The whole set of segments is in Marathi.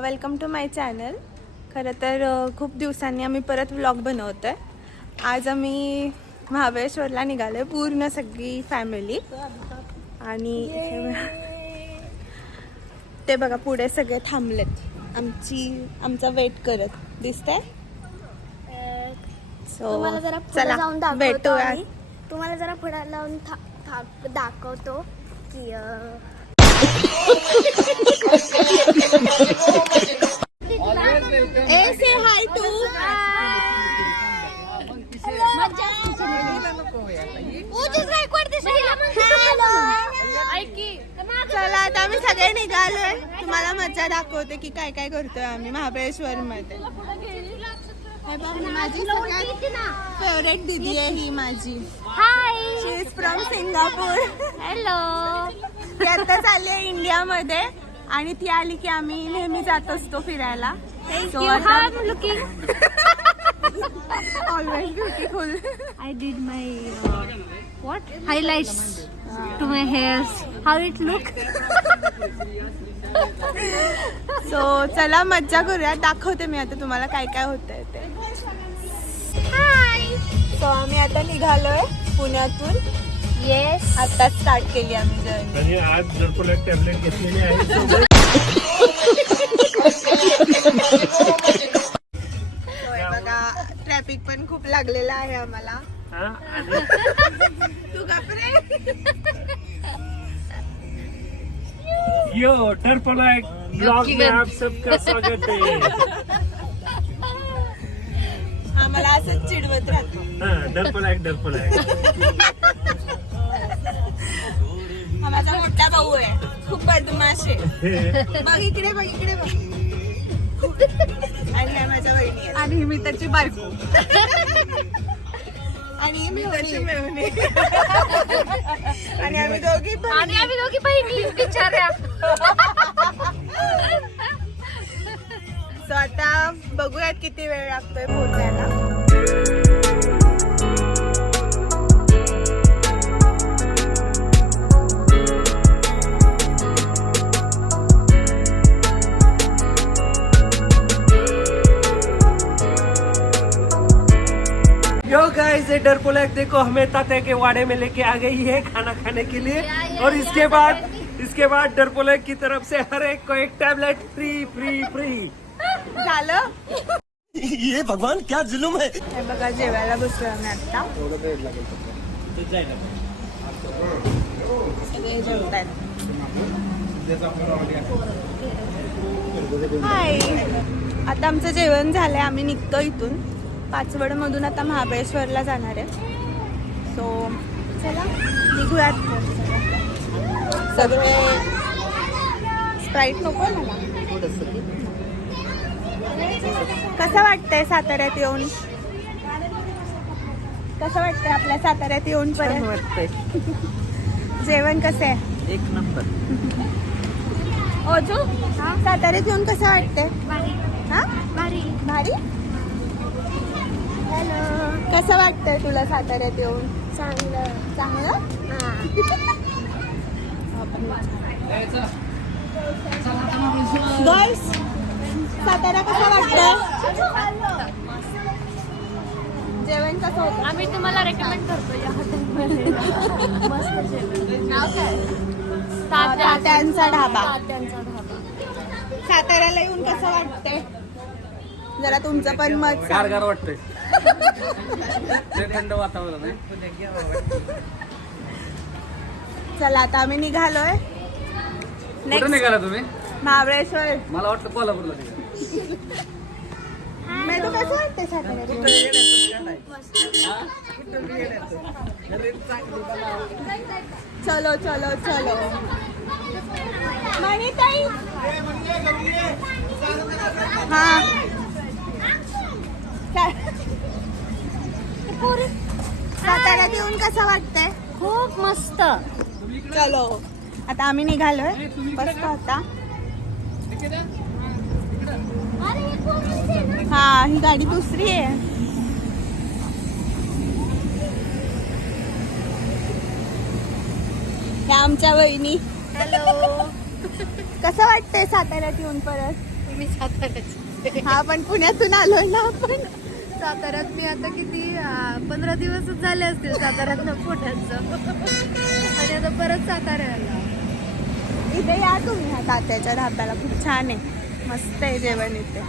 Welcome to my channel. खरं तर खूप दिवसांनी आम्ही परत व्लॉग बनवतो आहे. आज आम्ही महाबळेश्वरला निघालो आहे, पूर्ण सगळी फॅमिली. आणि ते बघा पुढे सगळे थांबलेत आमचा वेट करत दिसतंय. तुम्हाला जरा पुढे जाऊन दाखवतो आणि तुम्हाला जरा पुढे लावून दाखवतो की say hi to चला आता आम्ही सगळे निघालोय. तुम्हाला मजा दाखवते की काय काय करतोय आम्ही महाबळेश्वर मध्ये. माझी फेवरेट दीदी आहे ही माझी. हाय, शी इज फ्रॉम सिंगापूर. हॅलो. ती आता चालली आहे इंडियामध्ये आणि ती आली की आम्ही नेहमी जात असतो फिरायला. Always beautiful. I did my what highlights to my hairs. How it look? So चला मज्जा करूया. दाखवते मी आता तुम्हाला काय काय होतंय ते. Hi. सो आम्ही आता निघालोय पुण्यातून. Yes. आता स्टार्ट केली आम्ही जर्नी. आज जर एक टॅबलेट घेतलेली आहे. बघा ट्रॅफिक पण खूप लागलेला आहे आम्हाला. तू घाबरे. यो टर्पोलाइट ब्लॉग में आप सबका स्वागत है. आम्हाला असंच चिडवत राहतो. टर्पोलाइट हा माझा मोठा भाऊ आहे, खूप बदमाश आहे. बघ इकडे बघ इकडे बघ. आणि ह्या माझ्या वहिनी आहेत. आणि मी त्याची बायको. आणि मी त्याची मेवणी. आणि आम्ही दोघी बहिणी बिचाऱ्या. सो आता बघूयात किती वेळ लागतोय पोहोचायला. यो गाइस, ये डरपोलाइट देखो हमें ताते के वाड़े में लेके आ गई है खाना खाने के लिए. और इसके बाद डरपोलाइट की तरफ से हर एक को एक टैबलेट फ्री. झालं. ये भगवान क्या जुलूम है. हे बघा जेवायला बसलोय आम्ही आता. सगळे जेवतायत. हाय, आता आमचं जेवण झालंय. आम्ही निघतो इथून. पाचवड मधून आता महाबळेश्वरला जाणार आहे. सो चला निघूयात. सगळे स्प्राईट नको मला. कसं वाटतंय साताऱ्यात येऊन? कसं वाटतंय आपल्या साताऱ्यात येऊन? परत वाटतंय. जेवण कसं आहे? एक नंबर. ओजू साताऱ्यात येऊन कसं वाटतंय? हा भारी. भारी. हॅलो. कसं वाटतंय तुला साताऱ्यात येऊन? चांगलं. चांगलं. गर्ल्स सातारा कसं वाटतंय? जेवण कसं होतं? आम्ही तुम्हाला रेकमेंड करतो या हॉटेलमध्ये. मस्त जेवण. नाव काय? तात्यांचा ढाबा. तात्यांचा ढाबा. साताऱ्याला येऊन कसं वाटतंय? जरा तुमचं पण मत सांग. गार वाटतंय. थंड वातावरण आहे. चला आता आम्ही निघालोय. कुठं निघाला तुम्ही? महाबळेश्वर. मला वाटतं कोल्हापूरला निघाला. नाही तू कसं वाटतंय साताऱ्यात? चलो चलो चलो. मणिताई. हा साताऱ्यात येऊन कसं वाटतंय? खूप मस्त. चलो आता आम्ही निघालोय. मस्त आता. अरे ही गाडी दुसरी आहे. ह्या आमच्या वहिनी. हॅलो. कसं वाटतंय साताऱ्यात येऊन परत? मी साताऱ्याची. हा पण पुण्यातून आलोय ना आपण. साताऱ्यात मी आता किती 15 दिवसच झाले असतील साताऱ्यात पुण्याचं. आणि आता परत साताऱ्याला. इथे या तुम्ही ह्या तात्याच्या ढाब्याला, खूप छान आहे, मस्त आहे जेवण इथे.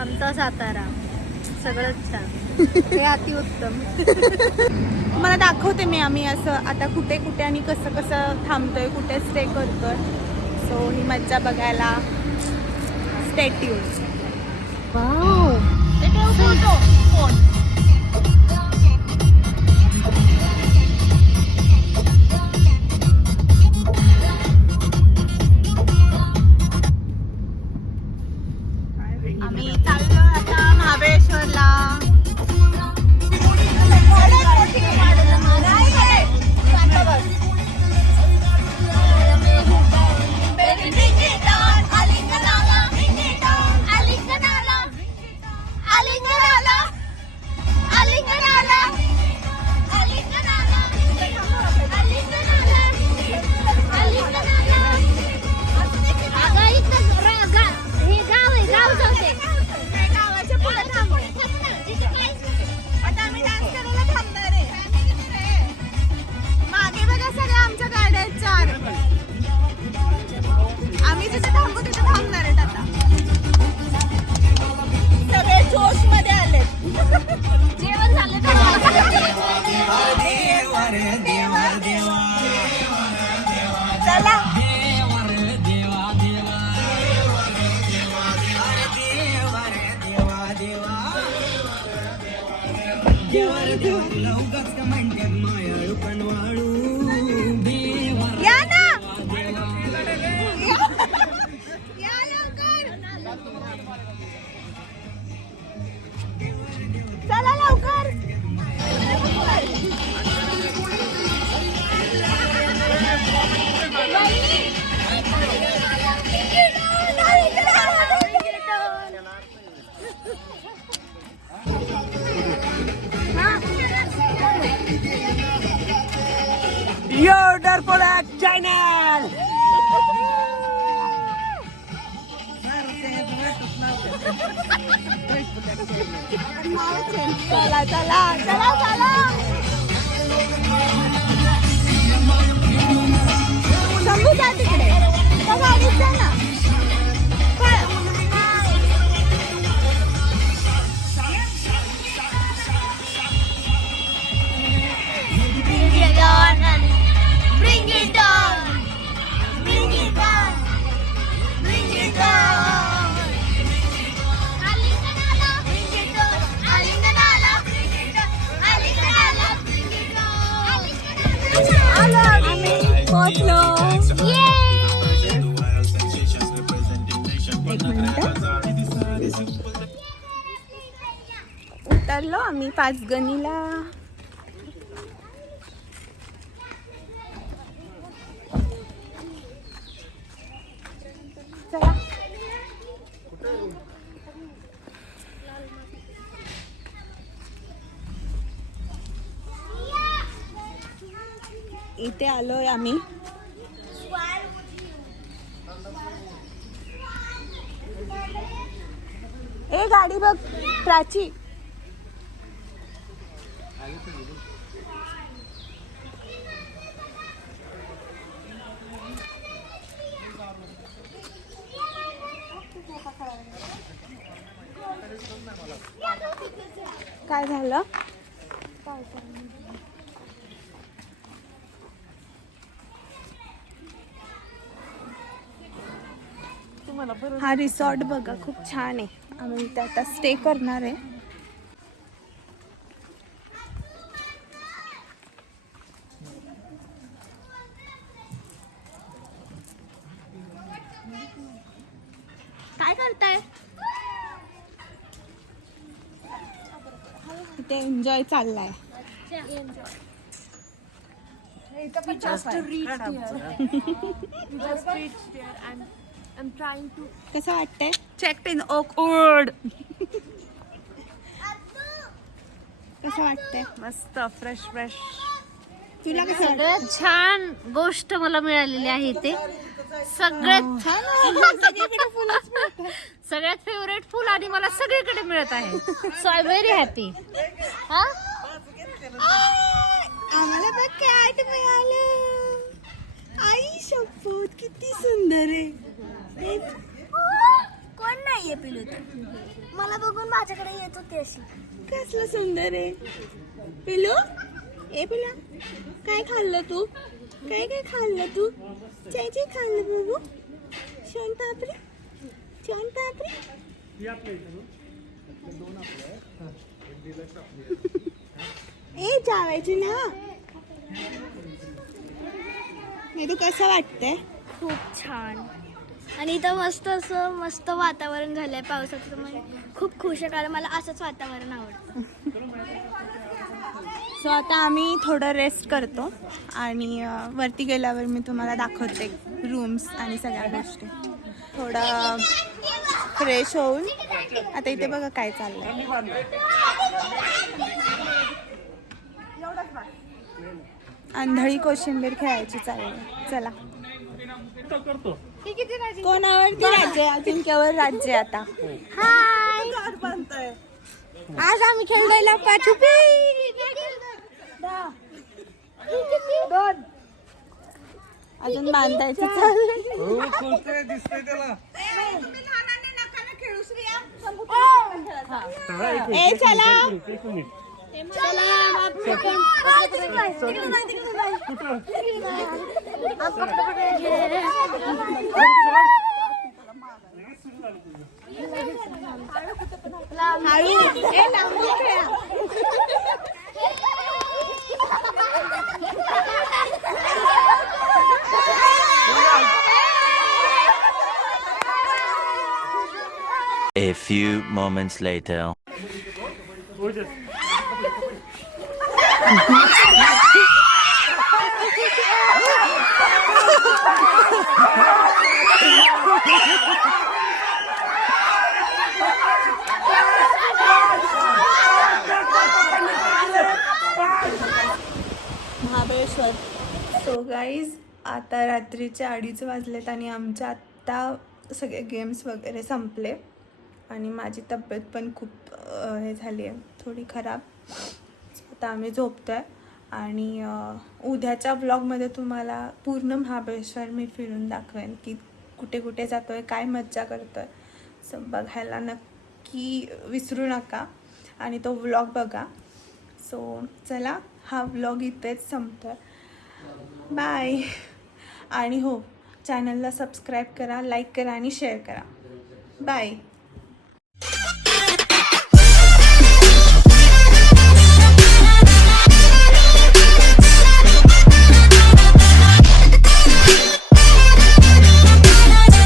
आमचा सातारा सगळंच छान. हे अतिउत्तम. तुम्हाला दाखवते मी आम्ही असं आता कुठे कुठे आणि कसं कसं थांबतोय, कुठे स्टे करतोय. सो ही मज्जा बघायला स्टे ट्यून. आम्ही चाललो आता महाबळेश्वरला. मागे बघा सगळ्या आमच्या गाड्या आहेत 4. आम्ही जिथे थांबू तिथे थांबणार आहेत. आता सगळे जोश मध्ये आले. जेवण झालं चला. या ना. या लवकर. चला लवकर. यो डरपोलक चॅनल. चला चला चला चला. शंभू जा तिकडे, त्या गाडीत जा ना. Bring it on. Bring it on. Bring it on. Alinganala. Bring it on. Alinganala. Bring it on. Alinganala. Bring it on. आलो आम्ही पोहोचलो. एक मिनिट. उतरलो आम्ही पाचगणीला. चला. इथे आलोय आम्ही. ए गाडी बघ प्राची. काय झालं? हा रिसॉर्ट बघा, खूप छान आहे. आम्ही इथे आता स्टे करणार आहे. काय करताय? इथे एन्जॉय चाललाय. We just reached here. We just reached here and I'm trying to. कसं वाटतंय? Check in oak old. कसं वाटतंय? मस्त फ्रेश फ्रेश. तुला कसं वाटतं? सगळ्यात छान गोष्ट मला मिळालेली आहे ते सगळ्यात सगळ्यात फेवरेट फुल आणि मला सगळीकडे मिळत आहे. So I very happy. आम्हाला बघ कॅट मिळालं. आई शपथ किती सुंदर आहे. कोण नाहीये पिलू तू? मला बघून माझ्याकडे येत होती अशी. कसलं सुंदर आहे पिलू. ए पिला काय खाल्लं तू? काय काय खाल्लं तू? काय काय खाल्लं बाबू? शोन पापडी शोन पापडी. ए जावायची ना. हे तू कसं वाटतंय? खूप छान. आणि इथं मस्त वातावरण झालंय पावसाचं. म्हणजे खूप खुश आहे कारण मला असंच वातावरण आवडतं. सो आता आम्ही थोडं रेस्ट करतो आणि वरती गेल्यावर मी तुम्हाला दाखवते रूम्स आणि सगळ्या गोष्टी. थोडं फ्रेश होऊन आता इथे बघा काय चाललंय. आंधळी कोशिंबीर खेळायची चालली. चला कोणावरती राज्य आहे? अजिंक्यावर राज्य आहे आता. हाय आज आम्ही खेळलोय लपाछुपी. अजून बांधायचं चाललंय. दिसतंय त्याला. ए चला हळू. ए लांबून खेळा. A few moments later. Mahabaleshwar. So guys आता रात्रीचे 2:30 वाजलेत आणि आमच्या आत्ता सगळे गेम्स वगैरे संपले आणि माझी तब्येत पण खूप हे झाली आहे थोडी खराब. आता आम्ही झोपतो आहे आणि उद्याच्या ब्लॉगमध्ये तुम्हाला पूर्ण महाबळेश्वर मी फिरून दाखवेन की कुठे कुठे जातो आहे, काय मज्जा करतो आहे. सो बघायला नक्की विसरू नका आणि तो व्लॉग बघा. सो चला हा व्लॉग इथेच संपतो आहे. बाय. आणि हो चॅनलला सबस्क्राईब करा, लाईक करा आणि शेअर करा. बाय.